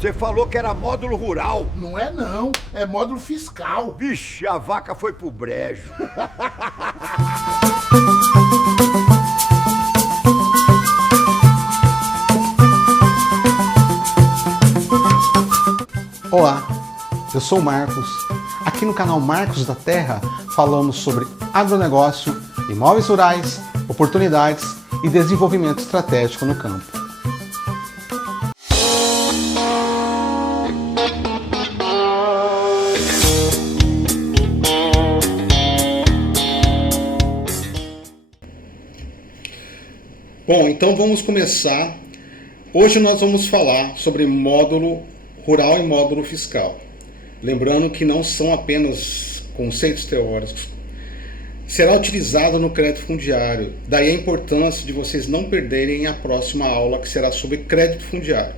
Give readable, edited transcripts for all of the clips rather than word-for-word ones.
Você falou que era módulo rural. Não é não, é módulo fiscal. Vixe, a vaca foi pro brejo. Olá, eu sou o Marcos. Aqui no canal Marcos da Terra falamos sobre agronegócio, imóveis rurais, oportunidades e desenvolvimento estratégico no campo. Bom, então vamos começar. Hoje nós vamos falar sobre módulo rural e módulo fiscal. Lembrando que não são apenas conceitos teóricos. Será utilizado no crédito fundiário. Daí a importância de vocês não perderem a próxima aula, que será sobre crédito fundiário.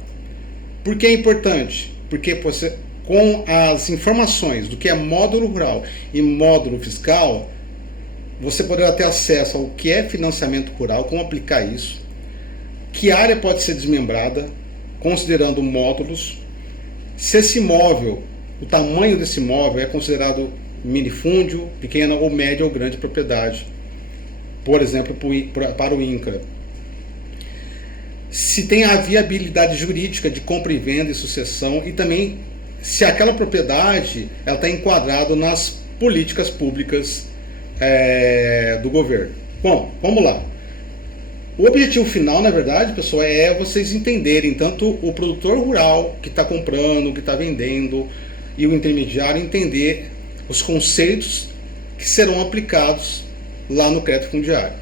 Por que é importante? Porque você, com as informações do que é módulo rural e módulo fiscal, você poderá ter acesso ao que é financiamento rural, como aplicar isso, que área pode ser desmembrada, considerando módulos, se esse imóvel, o tamanho desse imóvel é considerado minifúndio, pequena ou média ou grande propriedade, por exemplo, para o INCRA. Se tem a viabilidade jurídica de compra e venda e sucessão, e também se aquela propriedade está enquadrada nas políticas públicas do governo. Bom, vamos lá. O objetivo final, na verdade, pessoal, é vocês entenderem tanto o produtor rural que está comprando, que está vendendo, e o intermediário entender os conceitos que serão aplicados lá no crédito fundiário.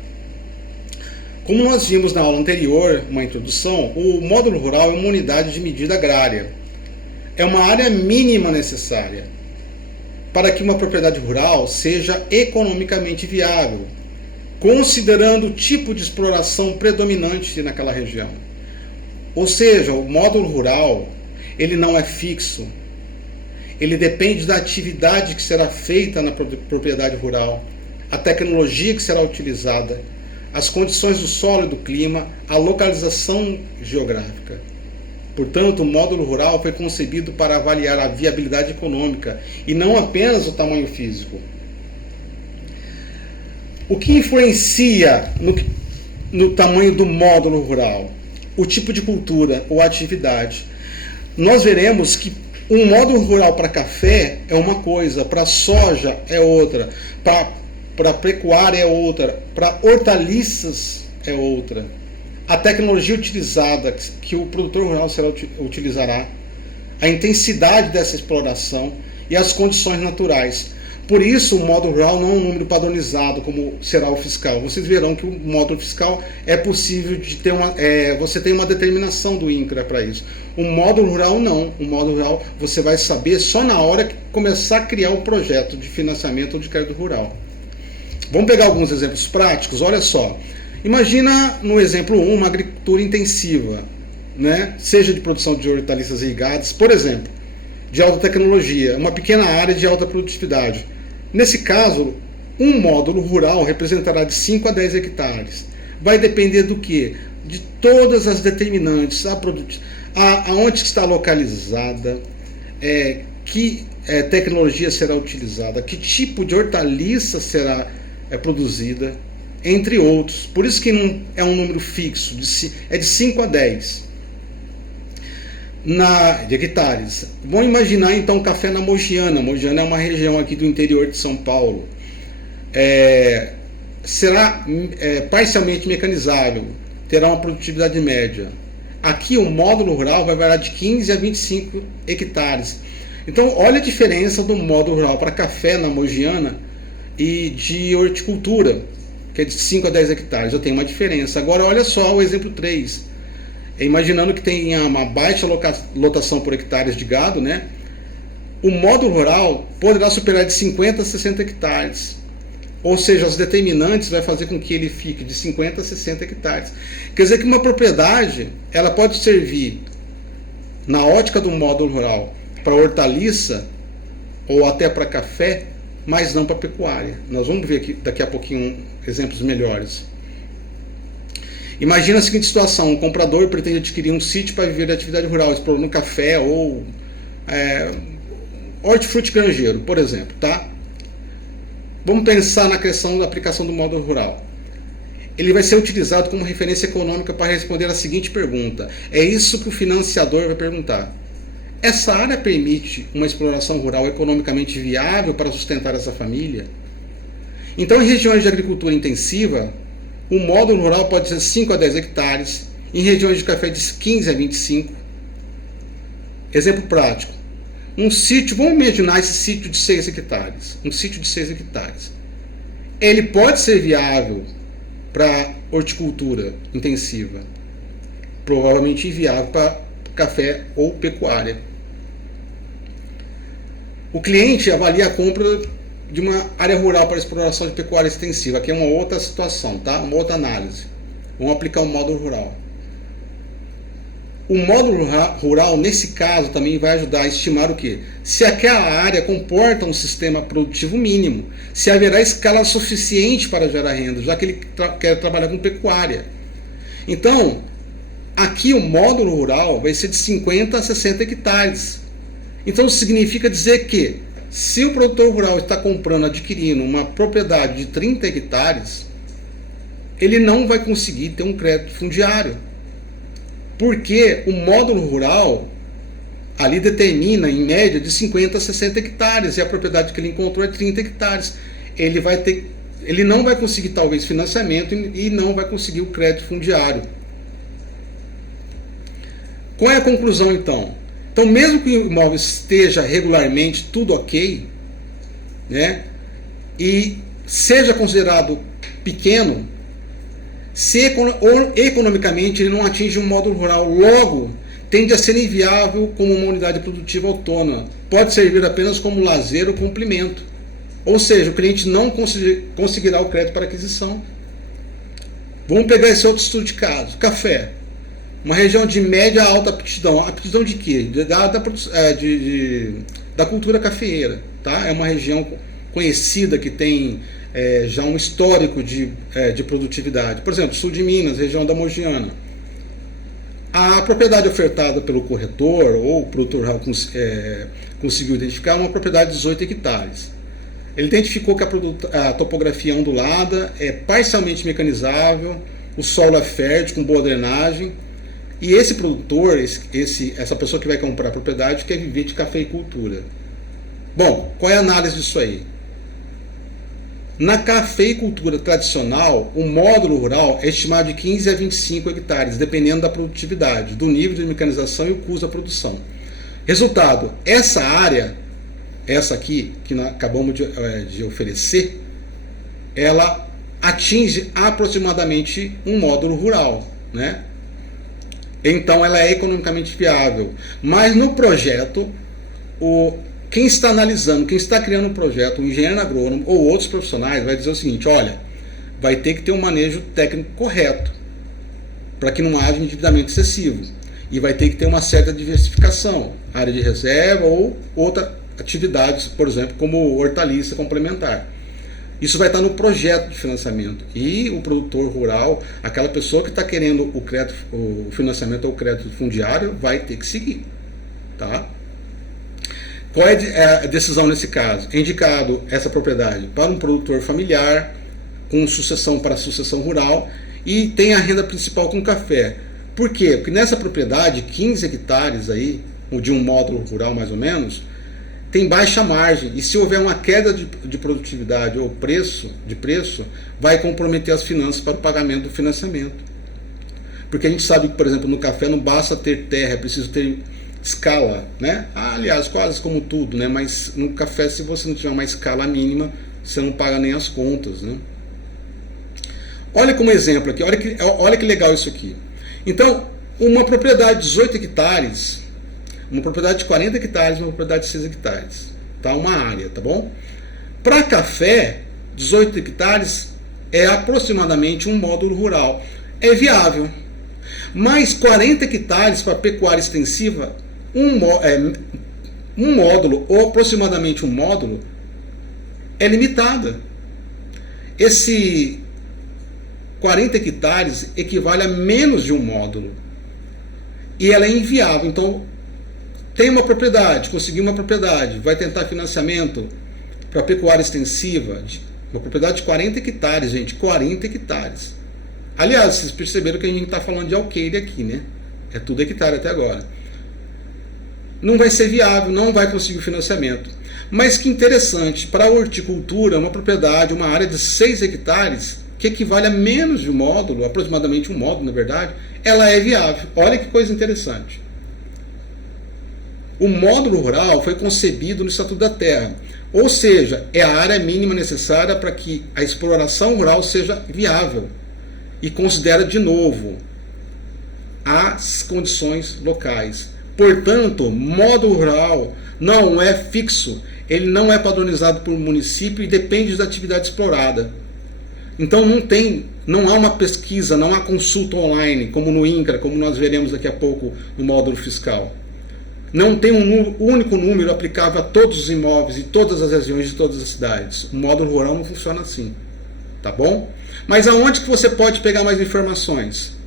Como nós vimos na aula anterior, uma introdução, o módulo rural é uma unidade de medida agrária. É uma área mínima necessária para que uma propriedade rural seja economicamente viável, considerando o tipo de exploração predominante naquela região. Ou seja, o módulo rural, ele não é fixo. Ele depende da atividade que será feita na propriedade rural, a tecnologia que será utilizada, as condições do solo e do clima, a localização geográfica. Portanto, o módulo rural foi concebido para avaliar a viabilidade econômica e não apenas o tamanho físico. O que influencia no tamanho do módulo rural? O tipo de cultura ou atividade. Nós veremos que um módulo rural para café é uma coisa, para soja é outra, para pecuária é outra, para hortaliças é outra. A tecnologia utilizada, que o produtor rural utilizará, a intensidade dessa exploração e as condições naturais. Por isso, o módulo rural não é um número padronizado, como será o fiscal. Vocês verão que o módulo fiscal é possível de ter você tem uma determinação do INCRA para isso. O módulo rural não. O módulo rural você vai saber só na hora que começar a criar o projeto de financiamento ou de crédito rural. Vamos pegar alguns exemplos práticos. Olha só. Imagina, no exemplo 1, uma agricultura intensiva, né? Seja de produção de hortaliças irrigadas, por exemplo, de alta tecnologia, uma pequena área de alta produtividade. Nesse caso, um módulo rural representará de 5 a 10 hectares. Vai depender do quê? De todas as determinantes, aonde está localizada, que tecnologia será utilizada, que tipo de hortaliça será produzida, entre outros. Por isso que não é um número fixo, é de 5 a 10 de hectares. Vamos imaginar então café na Mogiana. Mogiana é uma região aqui do interior de São Paulo. Será parcialmente mecanizável, terá uma produtividade média. Aqui o módulo rural vai variar de 15 a 25 hectares. Então olha a diferença do módulo rural para café na Mogiana e de horticultura, que é de 5 a 10 hectares. Eu tenho uma diferença. Agora olha só o exemplo 3. Imaginando que tenha uma baixa lotação por hectares de gado, né? O módulo rural poderá superar de 50 a 60 hectares. Ou seja, os determinantes vai fazer com que ele fique de 50 a 60 hectares. Quer dizer que uma propriedade ela pode servir, na ótica do módulo rural, para hortaliça ou até para café, mas não para pecuária. Nós vamos ver aqui, daqui a pouquinho exemplos melhores. Imagina a seguinte situação: o comprador pretende adquirir um sítio para viver de atividade rural, explorando café ou hortifruti granjeiro, por exemplo, tá? Vamos pensar na questão da aplicação do módulo rural. Ele vai ser utilizado como referência econômica para responder a seguinte pergunta. É isso que o financiador vai perguntar. Essa área permite uma exploração rural economicamente viável para sustentar essa família? Então, em regiões de agricultura intensiva, o módulo rural pode ser 5 a 10 hectares, em regiões de café de 15 a 25. Exemplo prático. Um sítio, vamos imaginar esse sítio de 6 hectares. Um sítio de 6 hectares. Ele pode ser viável para horticultura intensiva, provavelmente inviável para café ou pecuária. O cliente avalia a compra de uma área rural para exploração de pecuária extensiva. Aqui é uma outra situação, tá? Uma outra análise. Vamos aplicar o módulo rural. O módulo rural, nesse caso, também vai ajudar a estimar o quê? Se aquela área comporta um sistema produtivo mínimo, se haverá escala suficiente para gerar renda, já que ele quer trabalhar com pecuária. Então, aqui o módulo rural vai ser de 50 a 60 hectares. Então, isso significa dizer que, se o produtor rural está comprando, adquirindo uma propriedade de 30 hectares, ele não vai conseguir ter um crédito fundiário. Porque o módulo rural ali determina, em média, de 50 a 60 hectares, e a propriedade que ele encontrou é 30 hectares. Ele não vai conseguir, talvez, financiamento e não vai conseguir o crédito fundiário. Qual é a conclusão, então? Então, mesmo que o imóvel esteja regularmente tudo ok, né, e seja considerado pequeno, se economicamente ele não atinge um módulo rural, logo tende a ser inviável como uma unidade produtiva autônoma. Pode servir apenas como lazer ou complemento. Ou seja, o cliente não conseguirá o crédito para aquisição. Vamos pegar esse outro estudo de caso. Café. Uma região de média a alta aptidão. Aptidão de quê? Da cultura cafeeira. Tá? É uma região conhecida que tem já um histórico de produtividade. Por exemplo, sul de Minas, região da Mogiana. A propriedade ofertada pelo corretor ou o produtor rural conseguiu identificar uma propriedade de 18 hectares. Ele identificou que a topografia é ondulada, é parcialmente mecanizável, o solo é fértil, com boa drenagem. E esse produtor, essa pessoa que vai comprar a propriedade, quer viver de cafeicultura. Bom, qual é a análise disso aí? Na cafeicultura tradicional, o módulo rural é estimado de 15 a 25 hectares, dependendo da produtividade, do nível de mecanização e o custo da produção. Resultado, essa área, essa aqui, que nós acabamos de oferecer, ela atinge aproximadamente um módulo rural, né? Então ela é economicamente viável. Mas no projeto, quem está analisando, quem está criando um projeto, o engenheiro agrônomo ou outros profissionais, vai dizer o seguinte: olha, vai ter que ter um manejo técnico correto, para que não haja endividamento excessivo. E vai ter que ter uma certa diversificação, área de reserva ou outra atividades, por exemplo, como hortaliça complementar. Isso vai estar no projeto de financiamento. E o produtor rural, aquela pessoa que está querendo o financiamento ou o crédito fundiário, vai ter que seguir. Tá? Qual é a decisão nesse caso? É indicado essa propriedade para um produtor familiar, com sucessão para sucessão rural, e tem a renda principal com café. Por quê? Porque nessa propriedade, 15 hectares aí, de um módulo rural mais ou menos, tem baixa margem, e se houver uma queda de produtividade ou de preço, vai comprometer as finanças para o pagamento do financiamento. Porque a gente sabe que, por exemplo, no café não basta ter terra, é preciso ter escala, né? Aliás, quase como tudo, né? Mas no café, se você não tiver uma escala mínima, você não paga nem as contas, né? Olha como exemplo aqui, olha que legal isso aqui. Então, uma propriedade de 18 hectares, uma propriedade de 40 hectares, uma propriedade de 6 hectares, tá? Uma área, tá bom? Para café, 18 hectares é aproximadamente um módulo rural. É viável. Mais 40 hectares para pecuária extensiva, um módulo, ou aproximadamente um módulo, é limitada. 40 hectares equivale a menos de um módulo. E ela é inviável. Então, tem uma propriedade, conseguiu uma propriedade, vai tentar financiamento para pecuária extensiva, uma propriedade de 40 hectares, gente, 40 hectares. Aliás, vocês perceberam que a gente está falando de alqueire aqui, né? É tudo hectare até agora. Não vai ser viável, não vai conseguir o financiamento. Mas que interessante, para a horticultura, uma propriedade, uma área de 6 hectares, que equivale a menos de um módulo, aproximadamente um módulo, na verdade, ela é viável. Olha que coisa interessante. O módulo rural foi concebido no Estatuto da Terra, ou seja, é a área mínima necessária para que a exploração rural seja viável e considera de novo as condições locais. Portanto, módulo rural não é fixo, ele não é padronizado por município e depende da atividade explorada. Então não há uma pesquisa, não há consulta online, como no INCRA, como nós veremos daqui a pouco no módulo fiscal. Não tem um único número aplicável a todos os imóveis e todas as regiões de todas as cidades. O módulo rural não funciona assim, tá bom? Mas aonde que você pode pegar mais informações?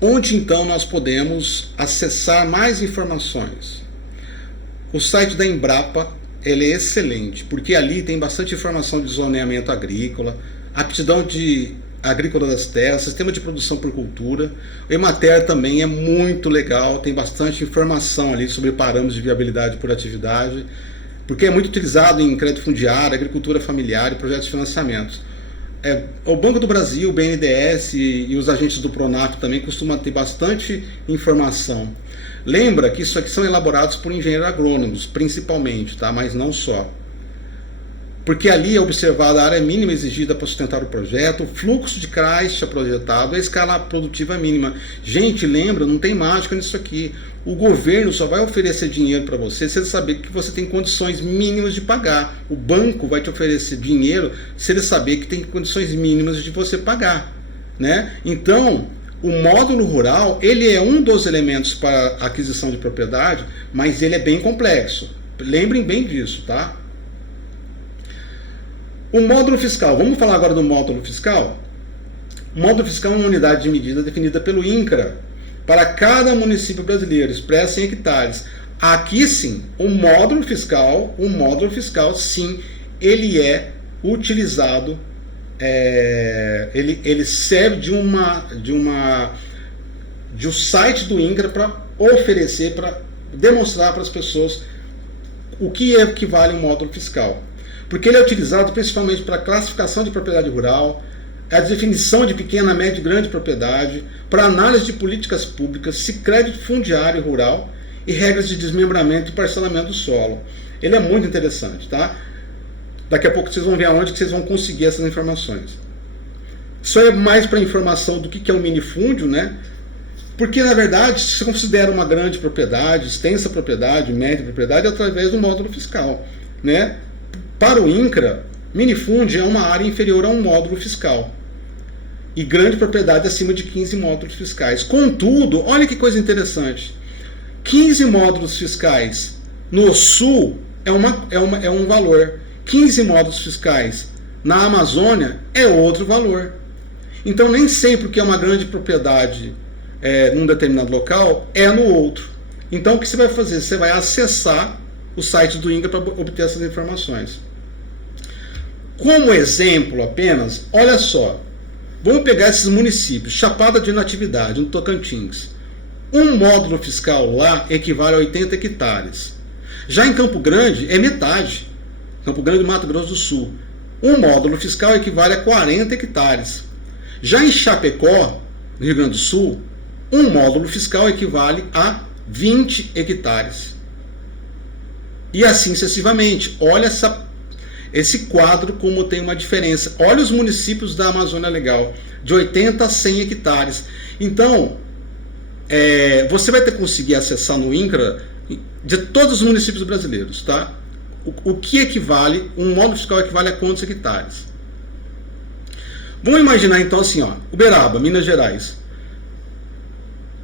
Onde então nós podemos acessar mais informações? O site da Embrapa, ele é excelente, porque ali tem bastante informação de zoneamento agrícola, aptidão agrícola das terras, sistema de produção por cultura. O Emater também é muito legal, tem bastante informação ali sobre parâmetros de viabilidade por atividade, porque é muito utilizado em crédito fundiário, agricultura familiar e projetos de financiamento. O Banco do Brasil, o BNDES e os agentes do Pronaf também costumam ter bastante informação. Lembra que isso aqui são elaborados por engenheiros agrônomos, principalmente, tá? Mas não só. Porque ali é observada a área mínima exigida para sustentar o projeto, o fluxo de caixa projetado, a escala produtiva mínima. Gente, lembra, não tem mágica nisso aqui. O governo só vai oferecer dinheiro para você se ele saber que você tem condições mínimas de pagar. O banco vai te oferecer dinheiro se ele saber que tem condições mínimas de você pagar, né? Então, o módulo rural, ele é um dos elementos para a aquisição de propriedade, mas ele é bem complexo. Lembrem bem disso, tá? O módulo fiscal. Vamos falar agora do módulo fiscal? O módulo fiscal é uma unidade de medida definida pelo INCRA para cada município brasileiro, expressa em hectares. Aqui sim, o módulo fiscal, sim, ele é utilizado, ele serve de um site do INCRA para oferecer, para demonstrar para as pessoas o que equivale um módulo fiscal. Porque ele é utilizado principalmente para a classificação de propriedade rural, a definição de pequena, média e grande propriedade, para análise de políticas públicas, se crédito fundiário rural e regras de desmembramento e parcelamento do solo. Ele é muito interessante, tá? Daqui a pouco vocês vão ver aonde que vocês vão conseguir essas informações. Isso é mais para informação do que é um minifúndio, né? Porque, na verdade, se você considera uma grande propriedade, extensa propriedade, média propriedade, é através do módulo fiscal, né? Para o INCRA, minifúndio é uma área inferior a um módulo fiscal. E grande propriedade acima de 15 módulos fiscais. Contudo, olha que coisa interessante. 15 módulos fiscais no sul é um valor. 15 módulos fiscais na Amazônia é outro valor. Então, nem sempre que é uma grande propriedade num determinado local é no outro. Então, o que você vai fazer? Você vai acessar o site do INCRA para obter essas informações. Como exemplo apenas, olha só, vamos pegar esses municípios, Chapada de Natividade, no Tocantins. Um módulo fiscal lá equivale a 80 hectares. Já em Campo Grande é metade. Campo Grande, Mato Grosso do Sul. Um módulo fiscal equivale a 40 hectares. Já em Chapecó, no Rio Grande do Sul, um módulo fiscal equivale a 20 hectares. E assim sucessivamente. Olha esse quadro como tem uma diferença. Olha os municípios da Amazônia Legal, de 80 a 100 hectares. Então, você vai ter que conseguir acessar no INCRA de todos os municípios brasileiros, tá? O que equivale, um módulo fiscal equivale a quantos hectares? Vamos imaginar então assim, ó, Uberaba, Minas Gerais.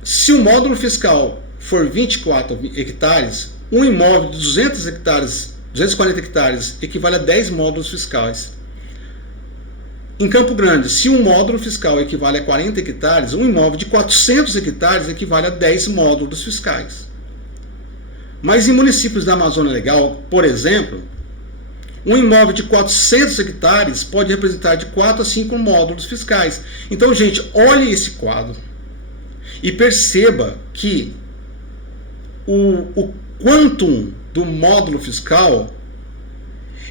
Se o módulo fiscal for 24 hectares, um imóvel de 240 hectares equivale a 10 módulos fiscais. em Campo Grande, se um módulo fiscal equivale a 40 hectares, um imóvel de 400 hectares equivale a 10 módulos fiscais. Mas em municípios da Amazônia Legal, por exemplo, um imóvel de 400 hectares pode representar de 4 a 5 módulos fiscais. Então, gente, olhe esse quadro e perceba que o quantum do módulo fiscal,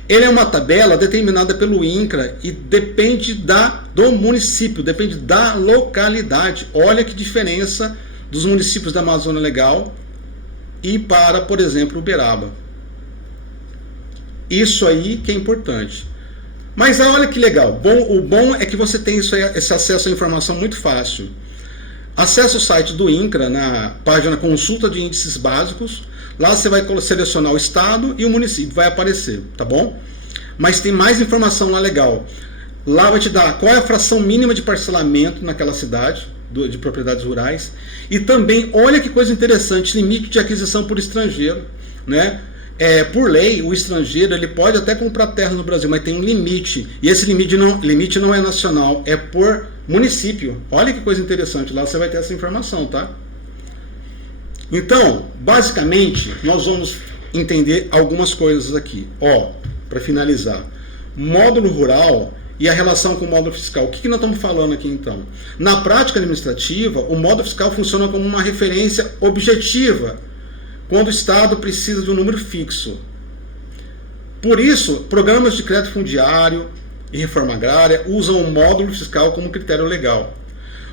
ele é uma tabela determinada pelo INCRA e depende do município, depende da localidade. Olha que diferença dos municípios da Amazônia Legal e para, por exemplo, Uberaba. Isso aí que é importante. Mas olha que legal. O bom é que você tem esse acesso à informação muito fácil. Acesse o site do INCRA na página Consulta de Índices Básicos. Lá você vai selecionar o estado e o município, vai aparecer, tá bom? Mas tem mais informação lá legal. Lá vai te dar qual é a fração mínima de parcelamento naquela cidade de propriedades rurais. E também, olha que coisa interessante, limite de aquisição por estrangeiro, né? Por lei, o estrangeiro ele pode até comprar terra no Brasil, mas tem um limite. E esse limite não é nacional, é por município. Olha que coisa interessante, lá você vai ter essa informação, tá? Então, basicamente, nós vamos entender algumas coisas aqui. Para finalizar, módulo rural e a relação com o módulo fiscal. O que nós estamos falando aqui, então? Na prática administrativa, o módulo fiscal funciona como uma referência objetiva quando o Estado precisa de um número fixo. Por isso, programas de crédito fundiário e reforma agrária usam o módulo fiscal como critério legal,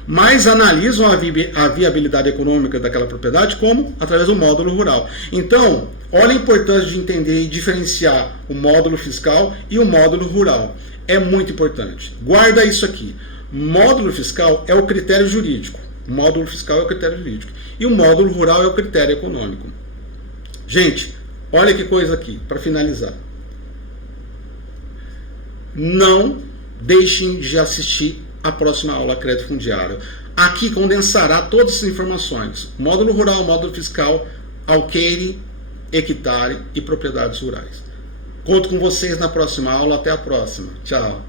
mas analisam a viabilidade econômica daquela propriedade como? Através do módulo rural. Então, olha a importância de entender e diferenciar o módulo fiscal e o módulo rural. É muito importante. Guarda isso aqui. Módulo fiscal é o critério jurídico. O módulo fiscal é o critério jurídico. E o módulo rural é o critério econômico. Gente, olha que coisa aqui, para finalizar. Não deixem de assistir a próxima aula Crédito Fundiário. Aqui condensará todas as informações. Módulo rural, módulo fiscal, alqueire, hectare e propriedades rurais. Conto com vocês na próxima aula. Até a próxima. Tchau.